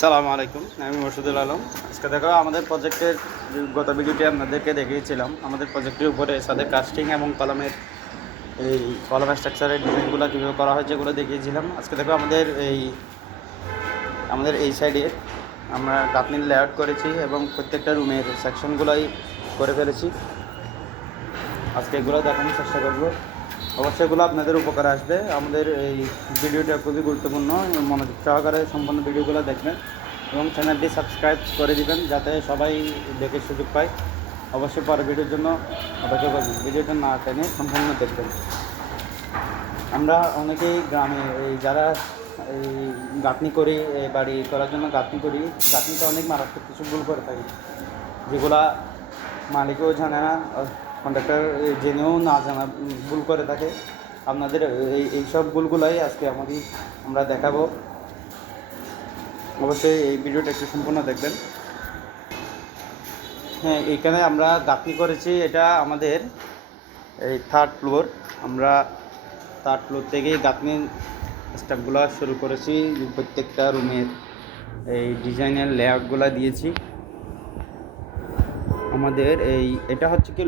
সালামু আলাইকুম, আমি মরশুদুল আলম। আজকে দেখো আমাদের প্রজেক্টের গত ভিডিওটি আপনাদেরকে দেখিয়েছিলাম। আমাদের প্রজেক্টের উপরে সাথে কাস্টিং এবং কলমের কলম স্ট্রাকচারের ডিজাইনগুলো কীভাবে করা হয়েছে এগুলো দেখিয়েছিলাম। আজকে দেখো আমাদের এই সাইডে আমরা গাঁথনির লেআউট করেছি এবং প্রত্যেকটা রুমের সেকশনগুলোই করে ফেলেছি। আজকে এগুলো দেখানোর চেষ্টা করবো। অবশ্যই এগুলো আপনাদের উপকারে আসবে। আমাদের এই ভিডিওটা খুবই গুরুত্বপূর্ণ, মনোযোগ সহকারে সম্পূর্ণ ভিডিওগুলো দেখবেন এবং চ্যানেলটি সাবস্ক্রাইব করে দিবেন যাতে সবাই দেখে সুযোগ পায়। অবশ্যই পরের ভিডিওর জন্য অপেক্ষা করবেন, ভিডিওটা না টেনে সম্পূর্ণ দেখবেন। আমরা অনেকেই গ্রামে যারা এই গাঁথনি করি, বাড়ি করার জন্য গাঁথনি করি, গাঁথনিতে অনেক মারাত্মক কিছু ভুল করে থাকি, যেগুলা মালিকও জানে না, কন্ট্রাক্টর জেনেও না জানা ভুল করে থাকে। আপনাদের এইসব ভুলগুলাই আজকে আমরা দেখাবো। অবশ্যই এই ভিডিওটা একটু সম্পূর্ণ দেখবেন। হ্যাঁ, এইখানে আমরা গাঁথনি করেছি, এটা আমাদের এই 3rd ফ্লোর। আমরা 3rd ফ্লোর থেকেই গাঁথনি স্টাফগুলো শুরু করেছি। প্রত্যেকটা রুমের এই ডিজাইনের লেআউটগুলো দিয়েছি। আমাদের এটা হচ্ছে কি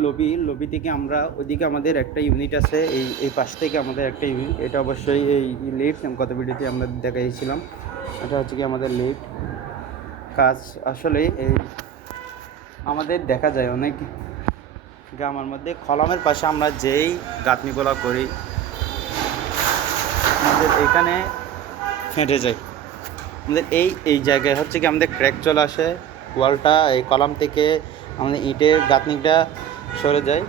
লবি থেকে আমরা ওইদিকে আমাদের একটা ইউনিট আছে, এই পাশ থেকে আমাদের একটা ইউনিট। এটা অবশ্যই এই লিফট, গত ভিডিওতে আমরা দেখাইছিলাম। এটা হচ্ছে কি আমাদের লিফট। কাজ আসলে আমাদের দেখা যায় অনেক গ্রামের মধ্যে কলমের পাশে আমরা যেই গাঁথনিগুলো করি আমাদের এখানে ফেটে যায়। আমাদের এই জায়গায় হচ্ছে কি আমাদের ক্র্যাক চলে আসে, ওয়ালটা এই কলাম থেকে আমাদের ইটের গাঁথনিটা সরে যায়।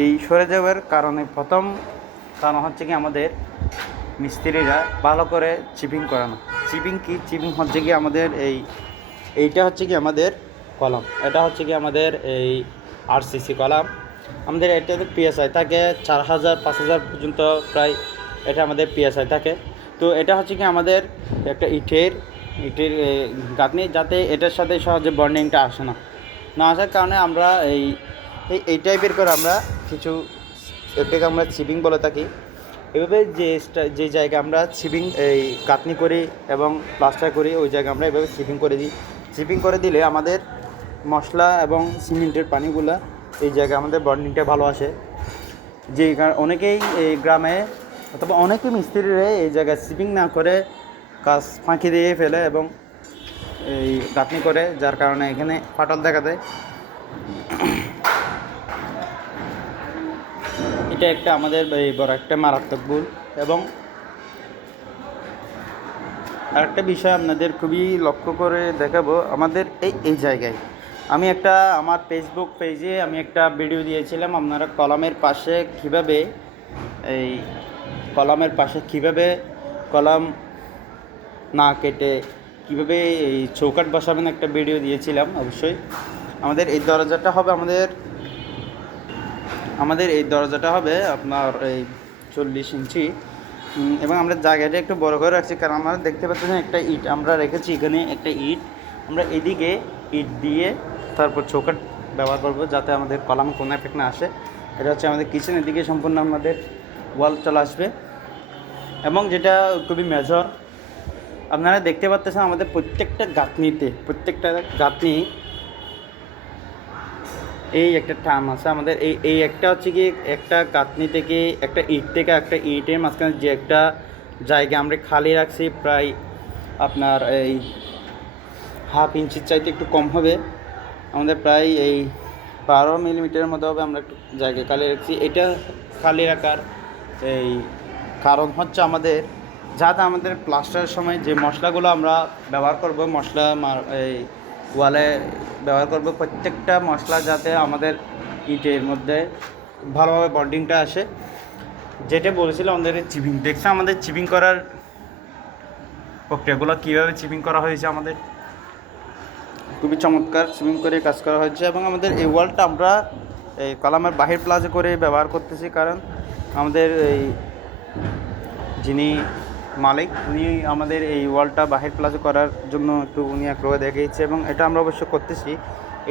এই সরে যাওয়ার প্রথম কারণ হচ্ছে কি আমাদের মিস্ত্রিরা ভালো করে চিপিং করে না। চিপিং হচ্ছে কি আমাদের এইটা হচ্ছে কি আমাদের কলাম, এটা হচ্ছে কি আমাদের এই আরসিসি কলাম। আমাদের এটাতে পিএসআই থাকে 4000-5000 পর্যন্ত প্রায়, এটা আমাদের পিএসআই থাকে। তো এটা হচ্ছে কি আমাদের একটা ইটের গাঁথনি, যাতে এটার সাথে সহজে বন্ডিংটা আসে না আসার কারণে আমরা এই টাইপের করে আমরা কিছু এটাকে আমরা চিপিং বলে থাকি। এভাবে যে জায়গায় আমরা চিপিং গাঁথনি করি এবং প্লাস্টার করি, ওই জায়গায় আমরা এভাবে চিপিং করে দিই। চিপিং করে দিলে আমাদের মশলা এবং সিমেন্টের পানিগুলা এই জায়গায় আমাদের বন্ডিংটা ভালো আসে। যে অনেকেই এই গ্রামে অথবা অনেকে মিস্ত্রিরা এই জায়গায় চিপিং না করে কাজ ফাঁকি দিয়ে ফেলে এবং এই গাঁথনি করে, যার কারণে এখানে ফাটল দেখা দেয়। এটা একটা আমাদের বড় একটা মারাত্মক ভুল। এবং আরেকটা বিষয় আপনাদের খুবই লক্ষ্য করে দেখাবো, আমাদের এই জায়গায় আমি আমার ফেসবুক পেজে আমি একটা ভিডিও দিয়েছিলাম। আপনারা কলমের পাশে কীভাবে কলম না কেটে কীভাবে এই চৌকাঠ বসাবেন একটা ভিডিও দিয়েছিলাম। অবশ্যই আমাদের এই দরজাটা হবে আপনার 40 ইঞ্চি, এবং আমরা জায়গাটা একটু বড় করে রাখছি কারণ আমরা দেখতে পাচ্ছেন একটা ইট আমরা রেখেছি। এখানে একটা ইট আমরা এদিকে ইট দিয়ে তারপর চৌকাঠ ব্যবহার করব, যাতে আমাদের কলাম কোনো এফেক্ট না আসে। এটা হচ্ছে আমাদের কিচেনের দিকে সম্পূর্ণ আমাদের ওয়াল চলে আসবে। এবং যেটা খুবই মেজর, আপনারা দেখতে পাচ্ছেন আমাদের প্রত্যেকটা গাঁথনি এই একটা টার্ম আছে আমাদের। এই একটা হচ্ছে কি একটা গাঁথনি থেকে একটা ইটের মাঝখানে যে একটা জায়গা আমরা খালি রাখছি, প্রায় আপনার এই 1/2 ইঞ্চির চাইতে একটু কম হবে, আমাদের প্রায় 12 মিলিমিটারের মতো হবে। আমরা একটু জায়গা খালি রাখছি। এটা খালি রাখার কারণ হচ্ছে যাতে আমাদের প্লাস্টারের সময় যে মশলাগুলো আমরা ব্যবহার করব, ওয়ালে ব্যবহার করব, প্রত্যেকটা মশলা যাতে আমাদের ইটের মধ্যে ভালোভাবে বন্ডিংটা আসে। যেটা বলেছিলাম আমাদের চিপিং, দেখছে আমাদের চিপিং করার প্রক্রিয়াগুলো কীভাবে চিপিং করা হয়েছে। আমাদের খুবই চমৎকার চিপিং করে কাজ করা হয়েছে। এবং আমাদের এই ওয়ালটা আমরা কলামের বাহির প্লাজে করে ব্যবহার করতেছি, কারণ আমাদের যিনি মালিক উনি আমাদের এই ওয়ালটা বাহির প্লাজে করার জন্য উনি আগ্রহ দেখিয়েছে, এবং এটা আমরা অবশ্য করতেছি।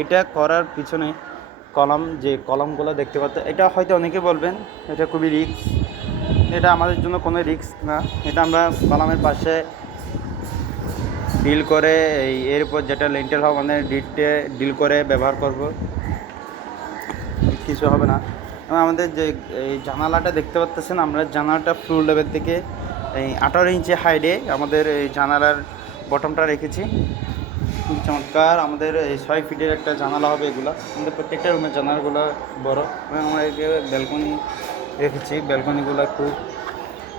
এটা করার পিছনে কলামগুলো দেখতে পাচ্ছেন, এটা হয়তো অনেকে বলবেন এটা খুবই রিস্ক। এটা আমাদের জন্য কোনো রিস্ক না। এটা আমরা কলামের পাশে ডিল করে এর উপর যেটা লিন্টেল হবে আমাদের ডিল করে ব্যবহার করব, কিছু হবে না। এবং আমাদের যে এই জানালাটা দেখতে পাচ্ছেন, আমরা জানালাটা ফ্লোর লেভেল থেকে এই 18 ইঞ্চি হাইটে আমাদের এই জানালার বটমটা রেখেছি। খুব চমৎকার আমাদের এই 6 ফিটের একটা জানালা হবে। এগুলো আমাদের প্রত্যেকটা রুমের জানালাগুলো বড়, এবং আমরা এই ব্যালকনি রেখেছি। ব্যালকনিগুলো একটু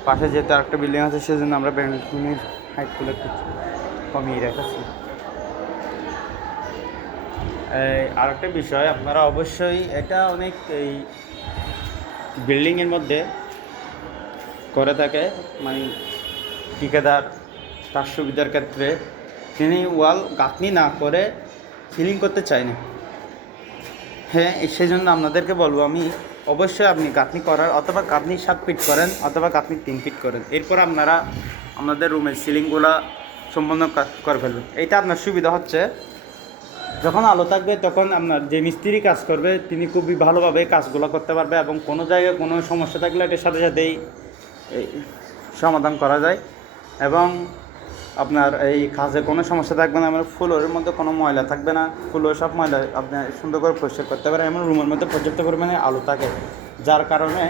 পাশে যেহেতু আরেকটা বিল্ডিং আছে, সেজন্য আমরা ব্যালকনির হাইটগুলো একটু কমিয়ে রেখেছি। আরেকটা বিষয়, আপনারা অবশ্যই এটা অনেক এই বিল্ডিংয়ের মধ্যে করে থাকে, মানে ঠিকাদার তার সুবিধার ক্ষেত্রে তিনি ওয়াল গাঁথনি না করে সিলিং করতে চায় না। হ্যাঁ, সেই জন্য আপনাদেরকে বলবো আমি, অবশ্যই আপনি গাঁথনি করার অথবা গাঁথনি 7 ফিট করেন অথবা গাঁথনি 3 ফিট করেন, এরপর আপনারা আপনাদের রুমের সিলিংগুলো সম্পূর্ণ করে ফেলবেন। এইটা আপনার সুবিধা হচ্ছে, যখন আলো থাকবে তখন আপনার যে মিস্ত্রি কাজ করবে তিনি খুবই ভালোভাবে কাজগুলো করতে পারবে, এবং কোনো জায়গায় কোনো সমস্যা থাকলে এটার সাথে সাথেই সমাধান করা যায়। এবং আপনার এই কাজে কোনো সমস্যা থাকবে না, আমার ফ্লোরের মধ্যে কোনো ময়লা থাকবে না, ফ্লোর সব ময়লা আপনি সুন্দর করে পরিষ্কার করতে পারেন। এমন রুমের মধ্যে পর্যাপ্ত পরিমাণে আলো থাকে, যার কারণে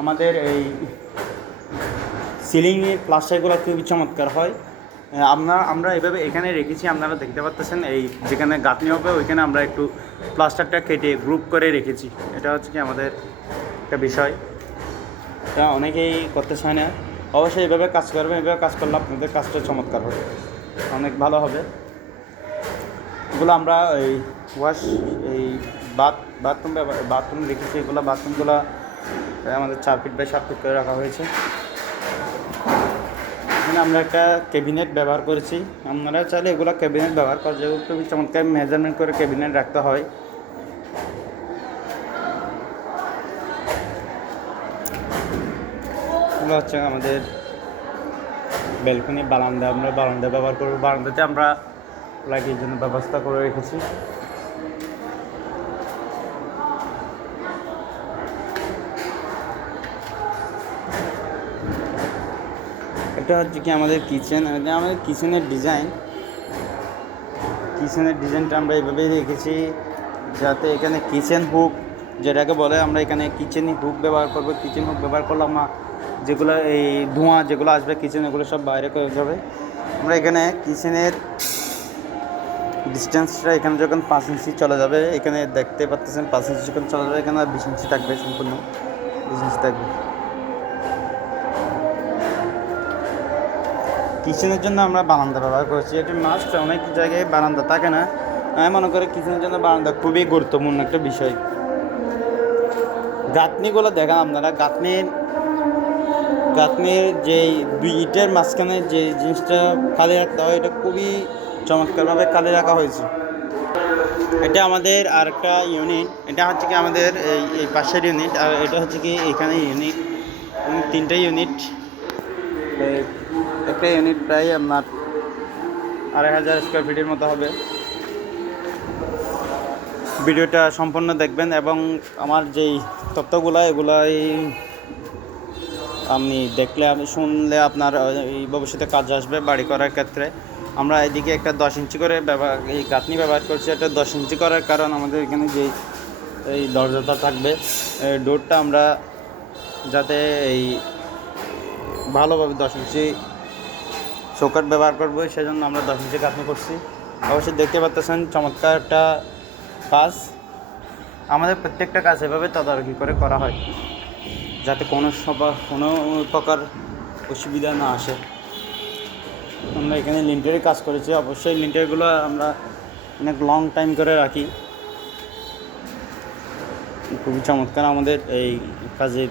আমাদের এই সিলিংয়ে প্লাস্টারগুলো খুবই চমৎকার হয়। আমরা এভাবে এখানে রেখেছি, আপনারা দেখতে পাচ্ছেন এই যেখানে গাঁথনি হবে ওইখানে আমরা একটু প্লাস্টারটা কেটে গ্রুপ করে রেখেছি। এটা হচ্ছে কি আমাদের একটা বিষয়, এটা অনেকেই করতে চায় না। অবশ্যই এভাবে কাজ করবেন, এভাবে কাজ করলে আপনাদের কাজটা চমৎকার হবে, অনেক ভালো হবে। এগুলো আমরা এই এই বাথরুম রেখেছি। এগুলো বাথরুমগুলো আমাদের 4 ফিট বাই 7 ফিট করে রাখা হয়েছে। এখানে আমরা একটা ক্যাবিনেট ব্যবহার করেছি, আপনারা চাইলে এগুলো ক্যাবিনেট ব্যবহার করা যায়, খুবই চমৎকার মেজারমেন্ট করে ক্যাবিনেট রাখতে হয়। এগুলো হচ্ছে আমাদের ব্যালকনি, বারান্দা। আমরা বারান্দা ব্যবহার করবো, বারান্দাতে আমরা লাইটের জন্য ব্যবস্থা করে রেখেছি। এটা হচ্ছে কি আমাদের কিচেন। আমাদের কিচেনের ডিজাইনটা আমরা এইভাবেই রেখেছি, যাতে এখানে কিচেন হুক যেটাকে বলে, আমরা এখানে কিচেন হুক ব্যবহার করবো। কিচেন হুক ব্যবহার করলে আমরা যেগুলো এই ধোঁয়া যেগুলো আসবে কিচেন, এগুলো সব বাইরে করে যাবে। আমরা এখানে কিচেনের ডিস্টেন্সটা এখানে যখন 5 ইঞ্চি চলে যাবে, এখানে দেখতে পাচ্ছেন 5 ইঞ্চি যখন চলে যাবে, এখানে 20 ইঞ্চি থাকবে, সম্পূর্ণ 20 ইঞ্চি থাকবে। কিচেনের জন্য আমরা বারান্দা ব্যবহার করেছি, এটি মাস্ট। অনেক জায়গায় বারান্দা থাকে না, আমি মনে করি কিচেনের জন্য বারান্দা খুবই গুরুত্বপূর্ণ একটা বিষয়। গাঁথনিগুলো দেখান আপনারা, গাঁথনির যে 2 ইটের মাঝখানে যে জিনিসটা খালি রাখতে হয়, এটা খুবই চমৎকারভাবে খালি রাখা হয়েছে। এটা আমাদের আর একটা ইউনিট, এটা হচ্ছে কি আমাদের এই পাশের ইউনিট, আর এটা হচ্ছে কি এখানে ইউনিট। 3টে ইউনিট। একটা ইউনিট প্রায় আপনার 2500 স্কোয়ার ফিটের মতো হবে। ভিডিওটা সম্পূর্ণ দেখবেন, এবং আমার যেই তথ্যগুলো এগুলাই আপনি দেখলে, আপনি শুনলে আপনার এই ভবিষ্যতে কাজ আসবে বাড়ি করার ক্ষেত্রে। আমরা এদিকে একটা 10 ইঞ্চি করে এই গাঁথনি ব্যবহার করছি। এটা 10 ইঞ্চি করার কারণ, আমাদের এখানে যে এই দরজাটা থাকবে, ডোরটা আমরা যাতে এই ভালোভাবে 10 ইঞ্চি চৌকাঠ ব্যবহার করবো, সেজন্য আমরা 10 ইঞ্চি গাঁথনি করছি। অবশ্যই দেখতে পাচ্ছেন চমৎকার একটা কাজ। আমাদের প্রত্যেকটা কাজ এভাবে তদারকি করে করা হয়, যাতে কোনো প্রকার অসুবিধা না আসে। আমরা এখানে লিন্টারের কাজ করেছি, অবশ্যই লিন্টারগুলো আমরা অনেক লং টাইম করে রাখি। খুবই চমৎকার আমাদের এই কাজের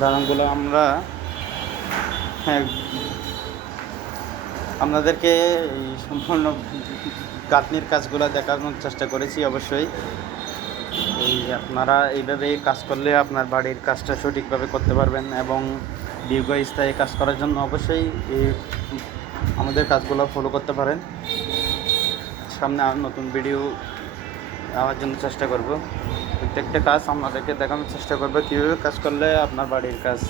দালানগুলো। আমরা আপনাদেরকে এই সম্পূর্ণ গাঁথনির কাজগুলো দেখানোর চেষ্টা করেছি। অবশ্যই আপনারা এইভাবে কাজ করলে আপনার বাড়ির কাজটা সঠিকভাবে করতে পারবেন, এবং দীর্ঘস্থায়ী কাজ করার জন্য অবশ্যই আমাদের কাজগুলো ফলো করতে পারেন। সামনে আর নতুন ভিডিও আনার জন্য চেষ্টা করব। প্রত্যেকটা কাজ আপনাদেরকে দেখানোর চেষ্টা করব, কীভাবে কাজ করলে আপনার বাড়ির কাজ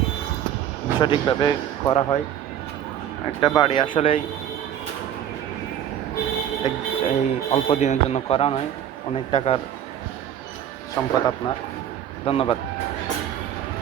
সঠিকভাবে করা হয়। একটা বাড়ি আসলেই এই অল্প দিনের জন্য করা নয়, অনেক টাকার সম্পদ আপনার। ধন্যবাদ।